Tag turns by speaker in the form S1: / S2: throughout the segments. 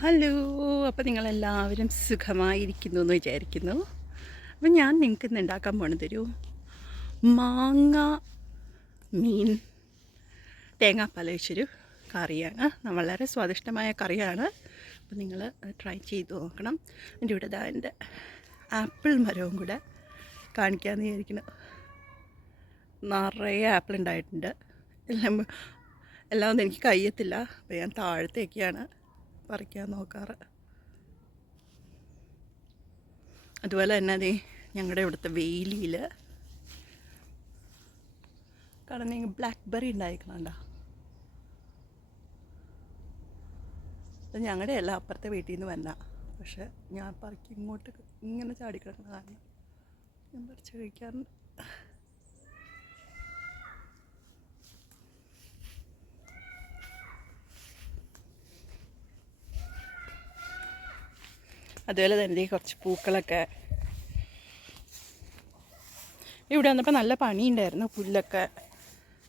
S1: Hello അപ്പോൾ നിങ്ങളെല്ലാവരും സുഖമായിരിക്കുന്നു എന്ന് വിചാരിക്കുന്നു. അപ്പം ഞാൻ നിങ്ങൾക്ക് ഇന്ന് ഉണ്ടാക്കാൻ പോണതൊരു മാങ്ങ മീൻ തേങ്ങാപ്പാൽ വെച്ചൊരു കറിയാണ്. വളരെ സ്വാദിഷ്ടമായ കറിയാണ്. അപ്പോൾ നിങ്ങൾ ട്രൈ ചെയ്ത് നോക്കണം. എന്റെ ഇവിടെ ഇതാ എന്റെ ആപ്പിൾ മരവും കൂടെ കാണിക്കാമെന്ന് വിചാരിക്കുന്നു. നിറയെ ആപ്പിൾ ഉണ്ടായിട്ടുണ്ട് എല്ലാം എല്ലാം ഒന്നും എനിക്ക് കയ്യത്തില്ല അപ്പോൾ ഞാൻ താഴത്തേക്കാണ്. പറിക്കാൻ നോക്കാറ്. അതുപോലെ തന്നെ അതേ ഞങ്ങളുടെ ഇവിടുത്തെ വെയിലിയിൽ കാരണം നിങ്ങൾ ബ്ലാക്ക്ബെറി ഉണ്ടായിരിക്കണണ്ട അത് ഞങ്ങളുടെ അല്ല അപ്പുറത്തെ വീട്ടിൽ നിന്ന് വന്ന. പക്ഷെ ഞാൻ പറിക്ക് ഇങ്ങോട്ട് ഇങ്ങനെ ചാടിക്കിടക്കുന്ന കാരണം ഞാൻ പറിച്ച് കഴിക്കാറുണ്ട്. അതുപോലെ തന്നെ കുറച്ച് പൂക്കളൊക്കെ. ഇവിടെ വന്നപ്പോൾ നല്ല പണിയുണ്ടായിരുന്നു പുല്ലൊക്കെ.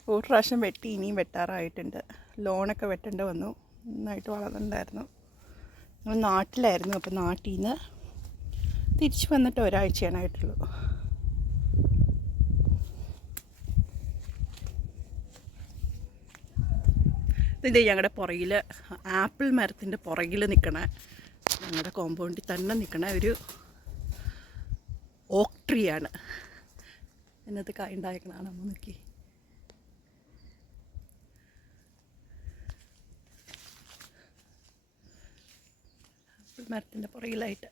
S1: ഒരു പ്രാവശ്യം വെട്ടി ഇനിയും വെട്ടാറായിട്ടുണ്ട്. ലോണൊക്കെ വെട്ടേണ്ട വന്നു. നന്നായിട്ട് വളർന്നിട്ടുണ്ടായിരുന്നു. നമ്മൾ നാട്ടിലായിരുന്നു. അപ്പോൾ നാട്ടിൽ നിന്ന് തിരിച്ചു വന്നിട്ട് ഒരാഴ്ചയാണായിട്ടുള്ളൂ ഇതിന്റെ ഞങ്ങളുടെ പുറകിൽ ആപ്പിൾ മരത്തിന്റെ പുറകിൽ നിൽക്കണ ഞങ്ങളുടെ കോമ്പൗണ്ടിൽ തന്നെ നിൽക്കണ ഒരു ഓക്ക് ആണ്. എന്നത് കായ ഉണ്ടായിരിക്കണതാണ് നമ്മൾ നോക്കി. മരത്തിന്റെ പുറകിലായിട്ട്.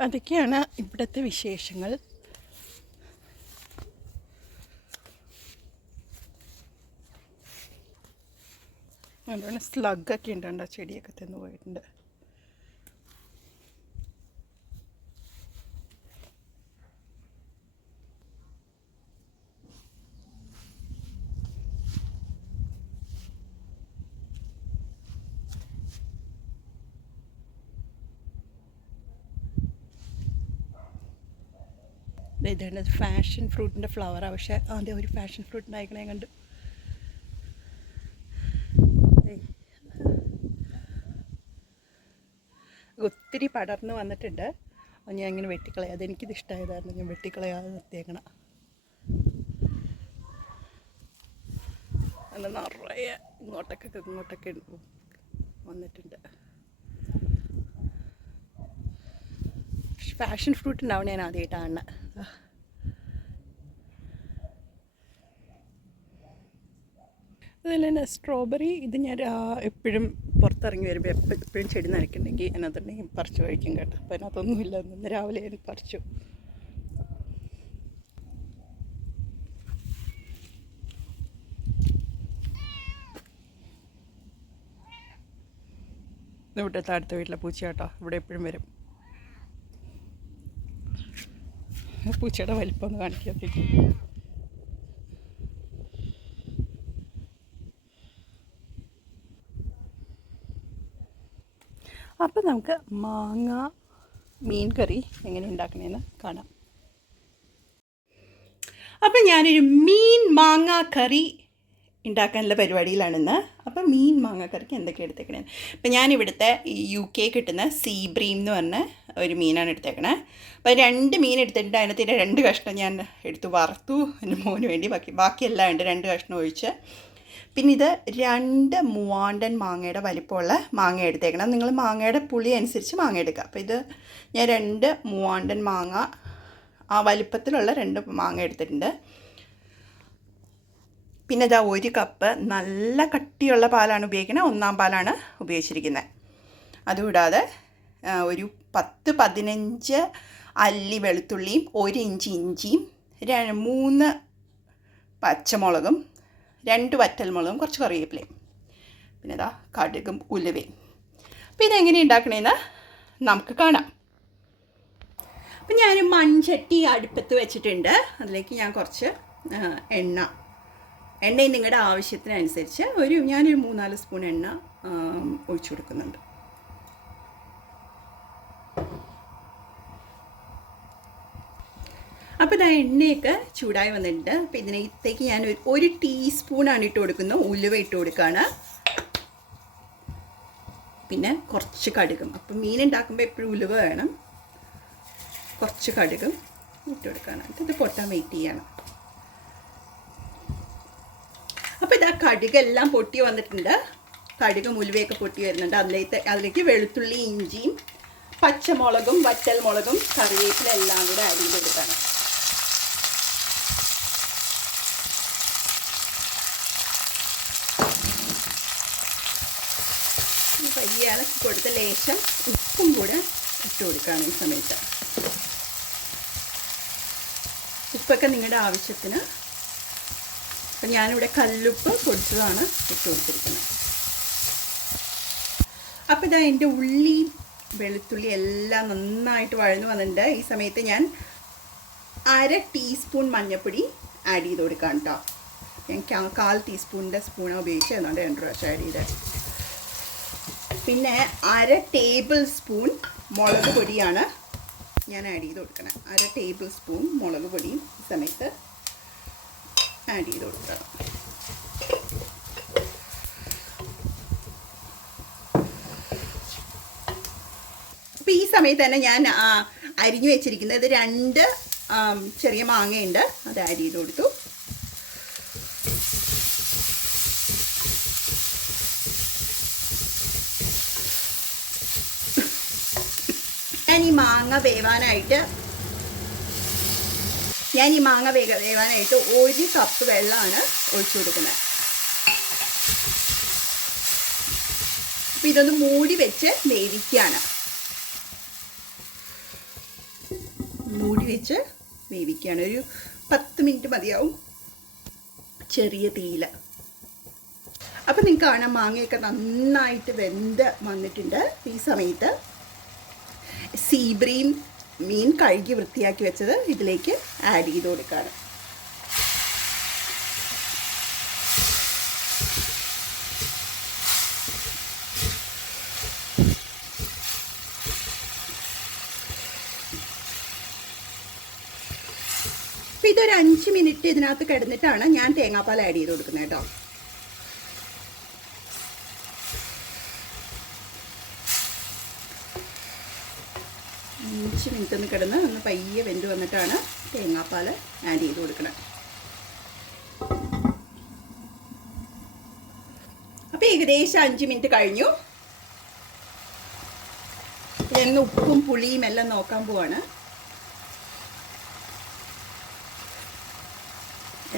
S1: അതൊക്കെയാണ് ഇവിടുത്തെ വിശേഷങ്ങൾ. അതുപോലെ സ്ലഗൊക്കെ ഉണ്ട് ചെടിയൊക്കെ തിന്നു പോയിട്ടുണ്ട്. ഇതാണ് ഫാഷൻ ഫ്രൂട്ടിന്റെ ഫ്ലവറാണ് പക്ഷേ ആദ്യം ഒരു ഫാഷൻ ഫ്രൂട്ട് ഉണ്ടായിക്കണേ കണ്ടു. ഒത്തിരി പടർന്ന് വന്നിട്ടുണ്ട്. ഞാൻ ഇങ്ങനെ വെട്ടിക്കളയാം. അതെനിക്കിത് ഇഷ്ടമായതായിരുന്നു ഞാൻ വെട്ടിക്കളയാതെ നിർത്തിയേക്കണം. നല്ല നിറയെ ഇങ്ങോട്ടൊക്കെ ഇങ്ങോട്ടൊക്കെ വന്നിട്ടുണ്ട്. ഫാഷൻ ഫ്രൂട്ട് ഉണ്ടാവണ ഞാൻ ആദ്യമായിട്ടാണ് തന്നെ സ്ട്രോബെറി. ഇത് ഞാൻ എപ്പോഴും പുറത്തിറങ്ങി വരുമ്പോൾ എപ്പോൾ എപ്പോഴും ചെടി നനയ്ക്കുന്നുണ്ടെങ്കിൽ അതിനകത്തുണ്ടെങ്കിൽ പറിച്ച് കഴിക്കും കേട്ടോ. അപ്പോൾ അതിനകത്തൊന്നുമില്ല ഇന്ന് രാവിലെ ഞാൻ പറിച്ചു. ഇവിടെ താഴത്തെ വീട്ടിലെ പൂച്ച കേട്ടോ. ഇവിടെ എപ്പോഴും വരും. പൂച്ചയുടെ വലിപ്പം ഒന്ന് കാണിക്കാത്തേക്ക് അപ്പം നമുക്ക് മാങ്ങ മീൻ കറി എങ്ങനെ ഉണ്ടാക്കണമെന്ന് കാണാം. അപ്പം ഞാനൊരു മീൻ മാങ്ങ കറി ഉണ്ടാക്കാനുള്ള പരിപാടിയിലാണിന്ന്. അപ്പം മീൻ മാങ്ങ കറിക്ക് എന്തൊക്കെ എടുത്തേക്കണേ? അപ്പം ഞാനിവിടുത്തെ യു കെ കിട്ടുന്ന സീബ്രീം എന്ന് പറഞ്ഞ ഒരു മീനാണ് എടുത്തേക്കണേ. അപ്പം രണ്ട് മീൻ എടുത്തിട്ടുണ്ട്. അതിനകത്തിന്റെ രണ്ട് കഷ്ണം ഞാൻ എടുത്തു വറുത്തു. എന്റെ മോന് വേണ്ടി ബാക്കി ബാക്കിയെല്ലാം ഉണ്ട്. രണ്ട് കഷ്ണം ഒഴിച്ച്. പിന്നെ ഇത് രണ്ട് മൂവാണ്ടൻ മാങ്ങയുടെ വലിപ്പമുള്ള മാങ്ങ എടുത്തേക്കണം. നിങ്ങൾ മാങ്ങയുടെ പുളി അനുസരിച്ച് മാങ്ങ എടുക്കുക. അപ്പോൾ ഇത് ഞാൻ രണ്ട് മൂവാണ്ടൻ മാങ്ങ ആ വലിപ്പത്തിലുള്ള രണ്ട് മാങ്ങ എടുത്തിട്ടുണ്ട്. പിന്നെ ഇതാ ഒരു കപ്പ് നല്ല കട്ടിയുള്ള പാലാണ് ഉപയോഗിക്കുന്നത് ഒന്നാം പാലാണ് ഉപയോഗിച്ചിരിക്കുന്നത്. അതുകൂടാതെ ഒരു പത്ത് പതിനഞ്ച് അല്ലി വെളുത്തുള്ളിയും ഒരു ഇഞ്ച് ഇഞ്ചിയും മൂന്ന് പച്ചമുളകും രണ്ട് വറ്റൽമുളകും കുറച്ച് കറിവേപ്പിലയും. പിന്നെ ഇതാ കടുകും ഉലുവയും. അപ്പോൾ ഇതെങ്ങനെ ഉണ്ടാക്കണേന്ന് നമുക്ക് കാണാം. അപ്പം ഞാൻ മൺചട്ടി അടുപ്പത്ത് വെച്ചിട്ടുണ്ട്. അതിലേക്ക് ഞാൻ കുറച്ച് എണ്ണ. എണ്ണയും നിങ്ങളുടെ ആവശ്യത്തിനനുസരിച്ച് ഒരു ഞാനൊരു മൂന്നാൽ സ്പൂൺ എണ്ണ ഒഴിച്ചു കൊടുക്കുന്നുണ്ട്. അപ്പോൾ ഇതാ എണ്ണയൊക്കെ ചൂടായി വന്നിട്ടുണ്ട്. അപ്പോൾ ഇതിനകത്തേക്ക് ഞാൻ ഒരു- ടീസ്പൂണാണ് ഇട്ട് കൊടുക്കുന്നത്. ഉലുവ ഇട്ട് കൊടുക്കുകയാണ് പിന്നെ കുറച്ച് കടുകും. അപ്പം മീൻ ഉണ്ടാക്കുമ്പോൾ എപ്പോഴും ഉലുവ വേണം. കുറച്ച് കടുകും ഇട്ട് കൊടുക്കുകയാണ് ഇത് പൊട്ടാൻ വെയിറ്റ് ചെയ്യണം. അപ്പോൾ ഇതാ കടുകെല്ലാം പൊട്ടി വന്നിട്ടുണ്ട്. കടുകും ഉലുവയൊക്കെ പൊട്ടി വരുന്നുണ്ട്. അതിലേക്ക് അതിലേക്ക് വെളുത്തുള്ളി ഇഞ്ചിയും പച്ചമുളകും വറ്റൽ മുളകും കറിവേപ്പില എല്ലാം കൂടെ ആഡ് കൊടുക്കണം പയ്യെ ഇളക്കി കൊടുത്ത ലേശം ഉപ്പും കൂടെ ഇട്ട് കൊടുക്കുകയാണ് ഈ സമയത്ത്. ഉപ്പൊക്കെ നിങ്ങളുടെ ആവശ്യത്തിന്. അപ്പം ഞാനിവിടെ കല്ലുപ്പ് പൊടിച്ചതാണ് ഇട്ട് കൊടുത്തിരിക്കുന്നത്. അപ്പോൾ ഇതാ എന്റെ ഉള്ളി വെളുത്തുള്ളി എല്ലാം നന്നായിട്ട് വഴന്നു വന്നിട്ടുണ്ട്. ഈ സമയത്ത് ഞാൻ അര ടീസ്പൂൺ മഞ്ഞൾപ്പൊടി ആഡ് ചെയ്ത് കൊടുക്കാം കേട്ടോ ഞാൻ കാൽ ടീസ്പൂണിന്റെ സ്പൂണാണ് ഉപയോഗിച്ച് എന്നുകൊണ്ട് രണ്ട് പ്രാവശ്യം ആഡ് ചെയ്തത് പിന്നെ അര ടേബിൾ സ്പൂൺ മുളക് പൊടിയാണ് ഞാൻ ആഡ് ചെയ്ത് കൊടുക്കണം. അര ടേബിൾ സ്പൂൺ മുളക് പൊടിയും ഈ സമയത്ത് ആഡ് ചെയ്ത് കൊടുക്കണം. അപ്പോൾ ഈ സമയത്ത് തന്നെ ഞാൻ അരിഞ്ഞു വെച്ചിരിക്കുന്നത് രണ്ട് ചെറിയ മാങ്ങയുണ്ട്. അത് ആഡ് ചെയ്ത് കൊടുത്തു. ഞാൻ ഈ മാങ്ങ വേവാനായിട്ട് ഞാൻ ഈ മാങ്ങ വേഗ വേവാനായിട്ട് ഒരു കപ്പ് വെള്ളമാണ് ഒഴിച്ചു കൊടുക്കുന്നത്. അപ്പം ഇതൊന്ന് മൂടി വെച്ച് വേവിക്കുകയാണ് മൂടി വെച്ച് വേവിക്കുകയാണ് ഒരു പത്ത് മിനിറ്റ് മതിയാവും. ചെറിയ തീയിൽ. അപ്പം നിങ്ങൾക്ക് കാണാം മാങ്ങയൊക്കെ നന്നായിട്ട് വെന്ത് വന്നിട്ടുണ്ട് ഈ സമയത്ത്. സീബ്രീൻ മീൻ കഴുകി വൃത്തിയാക്കി വെച്ചത് ഇതിലേക്ക് ആഡ് ചെയ്ത് കൊടുക്കുകയാണ്. ഇതൊരു അഞ്ച് മിനിറ്റ് ഇതിനകത്ത് കിടന്നിട്ടാണ് ഞാൻ തേങ്ങാപ്പാൽ ആഡ് ചെയ്ത് കൊടുക്കുന്നത് കേട്ടോ. അഞ്ച് മിനിറ്റ് ഒന്ന് കിടന്ന് ഒന്ന് പയ്യെ വെന്ത് വന്നിട്ടാണ് തേങ്ങാപ്പാൽ ആഡ് ചെയ്ത് കൊടുക്കണം. അപ്പോൾ ഏകദേശം അഞ്ച് മിനിറ്റ് കഴിഞ്ഞു. എന്ന് ഉപ്പും പുളിയും എല്ലാം നോക്കാൻ പോവാണ്.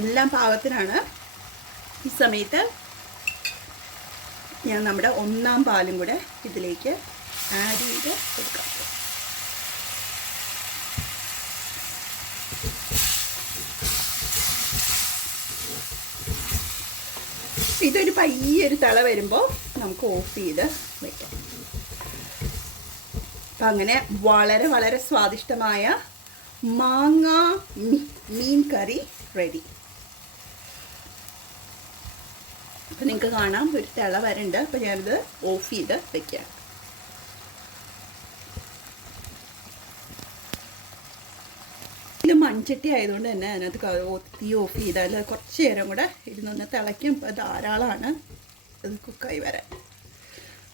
S1: എല്ലാം പാകത്തിനാണ്. ഈ സമയത്ത് ഞാൻ നമ്മുടെ ഒന്നാം പാലും കൂടെ ഇതിലേക്ക് ആഡ് ചെയ്ത് കൊടുക്കാം. ഇതൊരു പയ്യൊരു തിള വരുമ്പോൾ നമുക്ക് ഓഫ് ചെയ്ത് വയ്ക്കാം അപ്പം അങ്ങനെ വളരെ വളരെ സ്വാദിഷ്ടമായ മാങ്ങ മീൻ കറി റെഡി അപ്പം നിങ്ങൾക്ക് കാണാം ഒരു തിള വരുന്നുണ്ട് അപ്പം ഞാനിത് ഓഫ് ചെയ്ത് വെക്കാം ഇത് മൺചട്ടി ആയതുകൊണ്ട് തന്നെ അതിനകത്ത് തീ ഓഫ് ചെയ്താൽ കുറച്ച് നേരം കൂടെ ഇരുന്നൊന്ന് തിളയ്ക്കും. ധാരാളമാണ്. അത് കുക്കായി വരാൻ.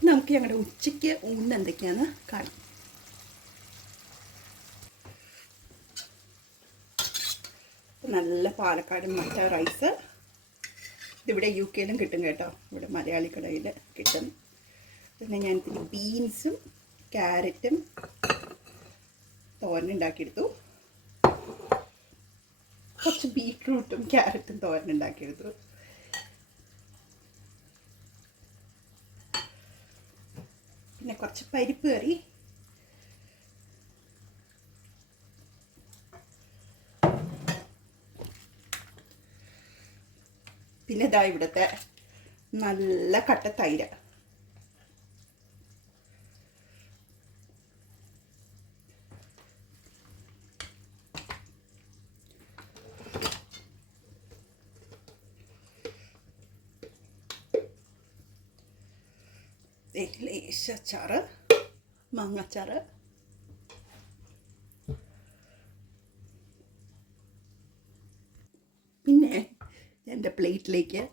S1: നമുക്ക് ഞങ്ങളുടെ ഉച്ചയ്ക്ക് ഊണ് എന്തൊക്കെയാണെന്ന് കാണാം. നല്ല പാലക്കാട് മറ്റ റൈസ്. ഇതിവിടെ യു കെയിലും കിട്ടും കേട്ടോ. ഇവിടെ മലയാളി കടയിൽ കിട്ടും. പിന്നെ ഞാൻ ബീൻസും ക്യാരറ്റും തോരൻ ഉണ്ടാക്കിയെടുത്തു. കുറച്ച് ബീട്രൂട്ടും ക്യാരറ്റും തോരൻ ഉണ്ടാക്കിയെടുത്തു. പിന്നെ കുറച്ച് പരിപ്പ് കറി. പിന്നെ ഇതാ ഇവിടുത്തെ നല്ല കട്ട തൈര്. ലേശച്ചാറ് മാങ്ങാച്ചാറ്. പിന്നെ എന്റെ പ്ലേറ്റിലേക്ക്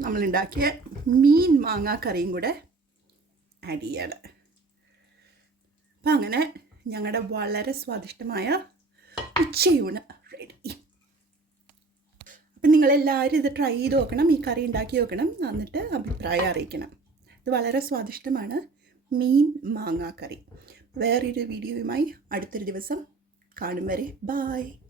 S1: നമ്മളുണ്ടാക്കിയ മീൻ മാങ്ങാ കറിയും കൂടെ ആഡ് ചെയ്യാണ്. അപ്പം അങ്ങനെ ഞങ്ങളുടെ വളരെ സ്വാദിഷ്ടമായ ഉച്ചയൂണ് റെഡി അപ്പം നിങ്ങളെല്ലാവരും ഇത് ട്രൈ ചെയ്ത് നോക്കണം ഈ കറി ഉണ്ടാക്കി നോക്കണം എന്നിട്ട് അഭിപ്രായം അറിയിക്കണം. ഇത് വളരെ സ്വാദിഷ്ടമാണ്. മീൻ മാങ്ങാ കറി. വേറൊരു വീഡിയോയുമായി അടുത്തൊരു ദിവസം കാണും വരെ. ബായ്